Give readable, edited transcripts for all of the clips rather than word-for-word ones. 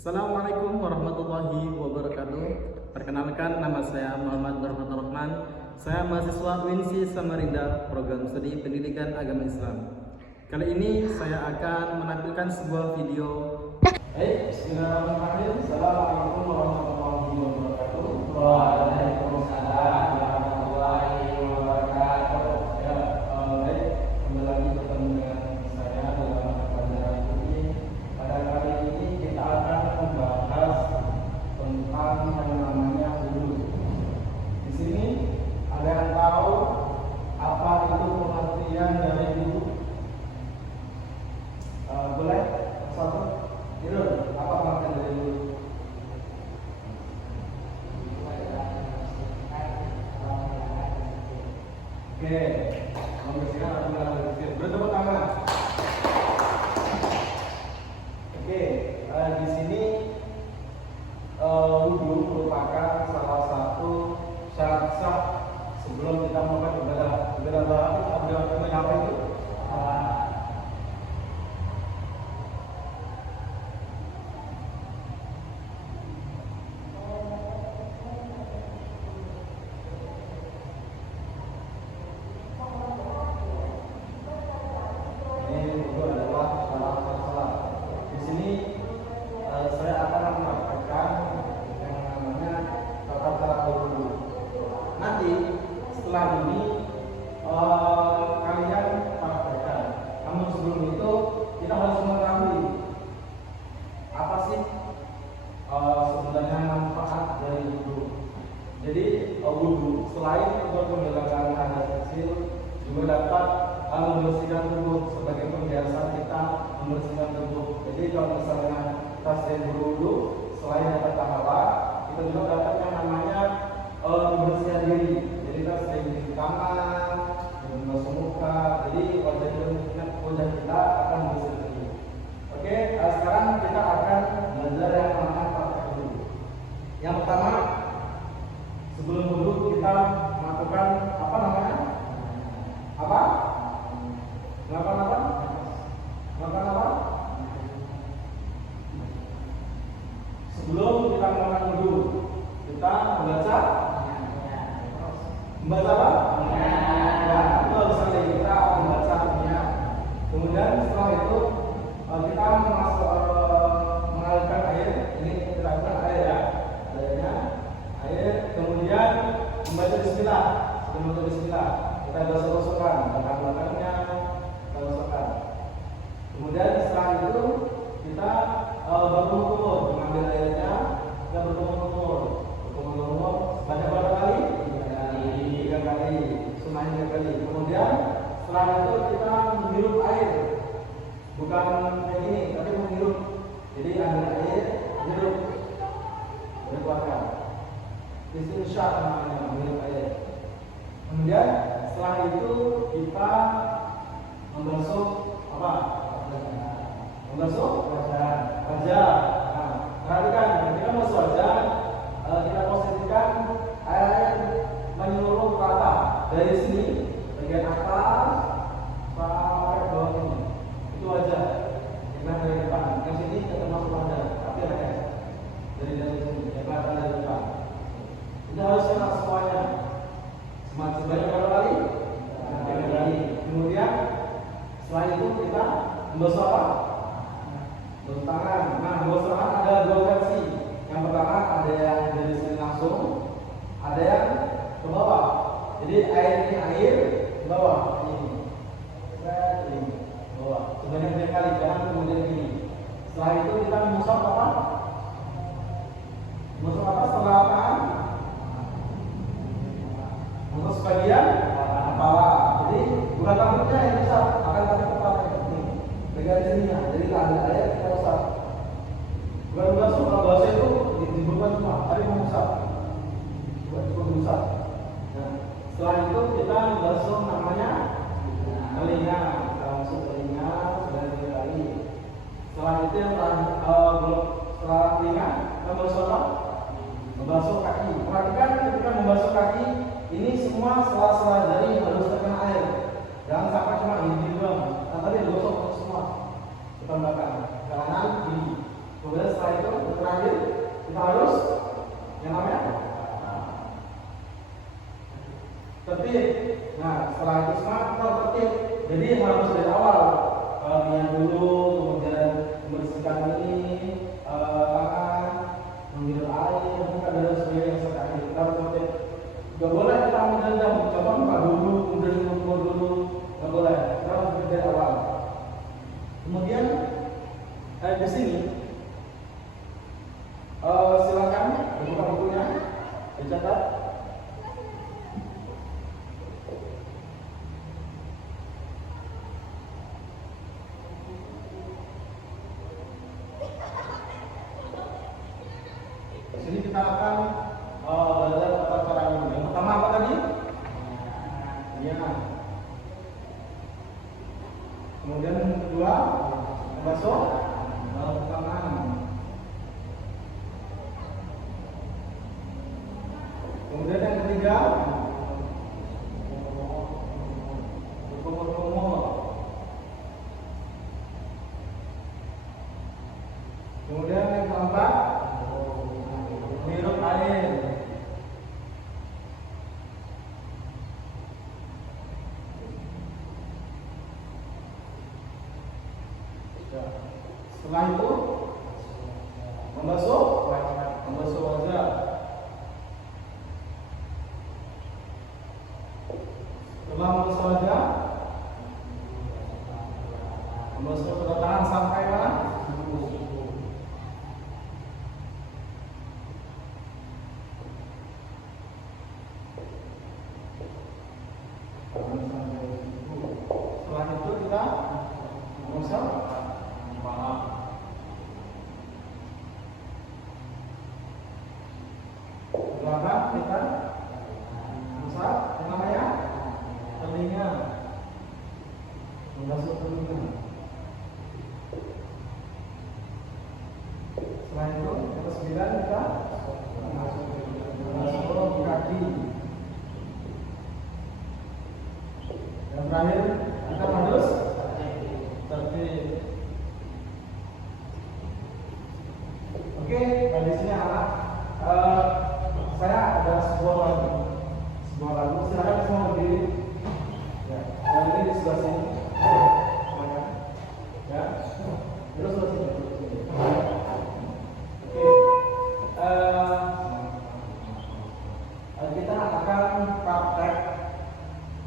Assalamualaikum warahmatullahi wabarakatuh. Perkenalkan, nama saya Muhammad Nurhatan Rahman. Saya mahasiswa UINSI Samarinda, program studi pendidikan agama Islam. Kali ini saya akan menampilkan sebuah video. Bismillahirrahmanirrahim. Assalamualaikum warahmatullahi wabarakatuh. Waalaikumsalam warahmatullahi wabarakatuh. Kembali lagi bertemu dengan saya dalam pelajaran ini. Pada kali ini kita akan membahas tentang yang namanya wudu. Di sini ada yang tahu apa itu pengertian dari wudu? Boleh satu? Irul, apa pengertian dari wudu? Oke, membersihkan atau mengalir. Bertepuk tangan. Oke, di sini wudu merupakan salah satu syarat sah sebelum kita melakukan ibadah. Ibadah apa itu? Setelah ini kalian praktekkan. Namun sebelum itu kita harus mengetahui apa sih sebenarnya manfaat dari wudu. Jadi wudu selain untuk menghilangkan hadas kecil juga dapat membersihkan tubuh sebagai pembiasaan kita membersihkan tubuh. Jadi kalau misalnya kita sering berwudu, selain dapat pahala, kita juga dapat yang namanya membersihkan diri. Kita sering cuci tangan, membasuh muka, jadi wajah kita akan bersih. Oke, sekarang kita akan belajar yang namanya praktek wudu. Yang pertama, sebelum wudu kita melakukan apa namanya? Apa? Melakukan apa? Melakukan apa? Sebelum kita melakukan wudu, kita membaca apa? Ya, betul sekali, kita membaca niat. Kemudian setelah itu kita mengalirkan air. Ini kita lakukan air ya, airnya, air. Kemudian membaca Bismillah. Sebelum membaca Bismillah, kita gosok-gosokkan belakang-belakangnya, kita gosokkan. Kemudian setelah itu kita berkumur, mengambil airnya, kita berkumur sebanyak berapa kali? 3 kali, sunnahnya 3 kali. Kemudian setelah itu kita menghirup air, bukan kayak gini, tapi menghirup. Jadi ambil air, hirup, dikeluarkan. Istinsyak namanya, menghirup air. Kemudian setelah itu kita membasuh apa? Membasuh wajah. Nah, perhatikan, ketika membasuh wajah, kita posisikan air menyeluruh ke atas dari sini bagian atas sampai bawah ini. Itu wajah. Jangan dari depan. Yang sini termasuk wajah, tapi ada dari sini. Jangan dari depan. Itu harus kena semuanya. Sebanyak berapa kali? 3 kali. Kemudian setelah itu kita membasuh apa? Membasuh tangan. Nah, membasuh tangan ada 2 versi. Yang pertama ada yang dari sini langsung, ada yang ke bawah. Jadi air ini air ke bawah ini. Ini bawah. Sebanyak 3 kali, jangan kemudian ini. Setelah itu kita mengusap apa? Mengusap apa setelah apa? Mengusap bagian kepala. Jadi bukan rambutnya yang usap, akan tapi kepala ini. Bagian sininya. Jadi ambil air kita usap. Bukan membasuh, kalau basuh itu dibutuhkan semua, tapi mengusap. Bukan cuma mengusap. Setelah itu kita membasuh namanya telinga, kita masuk telinga sebanyak 3 kali. Setelah itu yang setelah telinga kita membasuh apa? Membasuh kaki. Perhatikan ketika membasuh kaki ini semua sela-sela jari harus terkena air. Jangan sampai cuma ini doang. Tadi digosok semua depan belakang, kanan kiri. Kemudian setelah itu harus yang namanya tertib. Nah, setelah itu smart tertib. Jadi harus dari awal niat dulu, kemudian membersihkan ini tangan, mengambil air, buka dan sebagainya sekali. Kita harus tertib. Gak boleh kita mendadak, coba buka dulu, kemudian ngumpul dulu, gak boleh. Kita harus dari awal. Kemudian di sini silakan dibuka bukunya, dicatat. Di sini kita akan belajar tata cara minum. Yang pertama apa tadi? Iya. Kemudian yang kedua, membasuh tangan. Kemudian yang ketiga, berkumur-kumur. Kemudian yang keempat, menghirup air. Setelah itu membasuh wajah. Setelah membasuh wajah, membasuh kedua tangan sampai mana? Setelah itu kita membasuh kepala. Belakang kita membasuh yang namanya telinga, membasuh telinga. Setelah itu yang ke-9 kita membasuh kaki. Yang terakhir kita harus tertib. Oke, di sini anak, saya ada sebuah lagu. Silakan semua berdiri. Ya, yang ini di sebelah sini. Semuanya. Ya, terus sebelah sini. Oke, kita akan praktek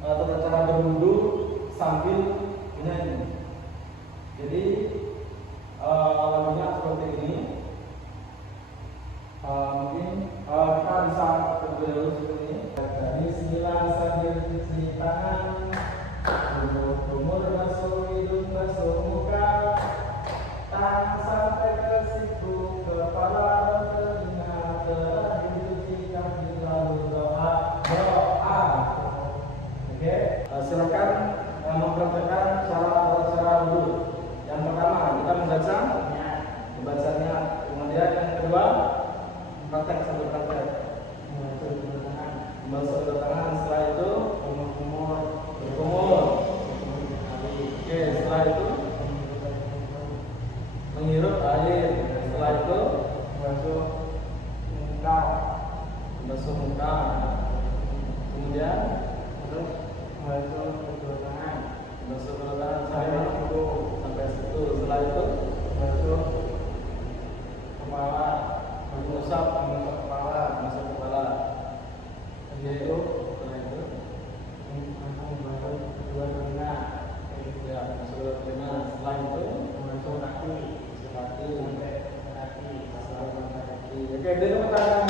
tata cara berwudu sambil menyanyi. Jadi lagunya seperti ini. Mungkin kita bisa berdua seperti ini. Bismillah sambil cuci tangan, kumur basuh hidung, basuh muka, tangan sampai ke siku, kepala dan telinga, terakhir cuci kaki lalu doa. Oke, silakan mempraktekkan cara wudu. Yang pertama kita membacanya, kemudian yang kedua praktek sambil praktek. Membasuh kedua tangan, setelah itu berkumur. Oke, setelah itu menghirup air. Setelah itu membasuh muka. Kemudian membasuh kedua tangan sampai situ. Setelah itu membasuh kepala, mengusap kepala. Yaitu setelah itu membasuh kedua telinga. Ya, membasuh kedua telinga. Setelah itu membasuh kaki sampai kaki. Oke, beri tepuk tangan.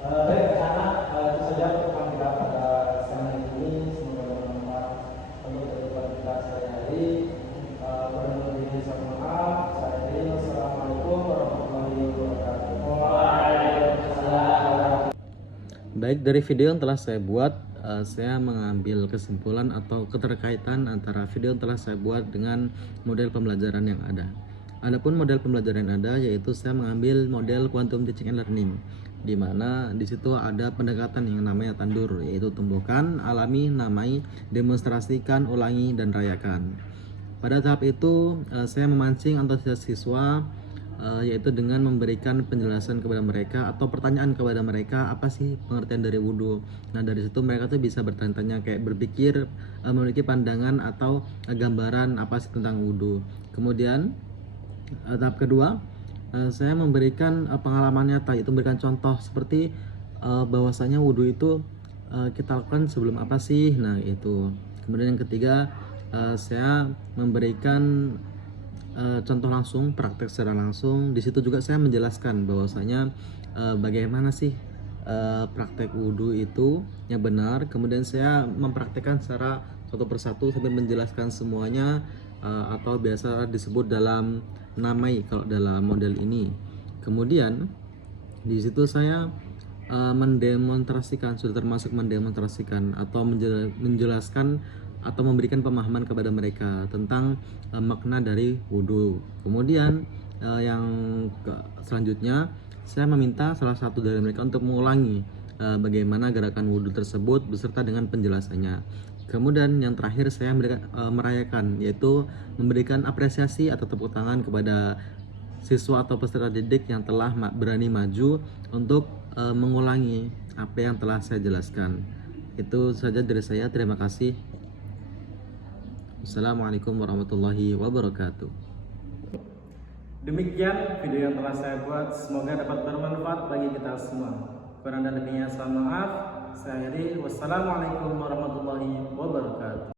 Baik, anak, itu saja pertemuan kita pada siang ini. Semoga bermanfaat untuk kehidupan kita sehari-hari. Kurang lebih saya mohon maaf. Assalamualaikum warahmatullahi wabarakatuh. Baik, dari video yang telah saya buat, saya mengambil kesimpulan atau keterkaitan antara video yang telah saya buat dengan model pembelajaran yang ada. Adapun model pembelajaran yang ada, yaitu saya mengambil model quantum teaching and learning, di mana di situ ada pendekatan yang namanya tandur, yaitu tumbuhkan, alami, namai, demonstrasikan, ulangi, dan rayakan. Pada tahap itu saya memancing antusias siswa, yaitu dengan memberikan penjelasan kepada mereka atau pertanyaan kepada mereka apa sih pengertian dari wudhu. Nah dari situ mereka tuh bisa bertanya-tanya, kayak berpikir, memiliki pandangan atau gambaran apa sih tentang wudhu. Kemudian tahap kedua, saya memberikan pengalaman nyata, yaitu memberikan contoh seperti bahwasanya wudhu itu kita lakukan sebelum apa sih. Nah itu. Kemudian yang ketiga, saya memberikan contoh langsung, praktek secara langsung. Di situ juga saya menjelaskan bahwasanya bagaimana sih praktek wudhu itu yang benar. Kemudian saya mempraktekkan secara satu persatu sambil menjelaskan semuanya, atau biasa disebut dalam namai kalau dalam model ini. Kemudian di situ saya mendemonstrasikan, sudah termasuk mendemonstrasikan atau menjelaskan atau memberikan pemahaman kepada mereka tentang makna dari wudhu. Kemudian yang selanjutnya saya meminta salah satu dari mereka untuk mengulangi bagaimana gerakan wudhu tersebut beserta dengan penjelasannya. Kemudian yang terakhir saya merayakan, yaitu memberikan apresiasi atau tepuk tangan kepada siswa atau peserta didik yang telah berani maju untuk mengulangi apa yang telah saya jelaskan. Itu saja dari saya, terima kasih. Assalamualaikum warahmatullahi wabarakatuh. Demikian video yang telah saya buat, semoga dapat bermanfaat bagi kita semua. Kurang dan lebihnya saya mohon maaf. Saya akhiri. Wassalamualaikum warahmatullahi wabarakatuh.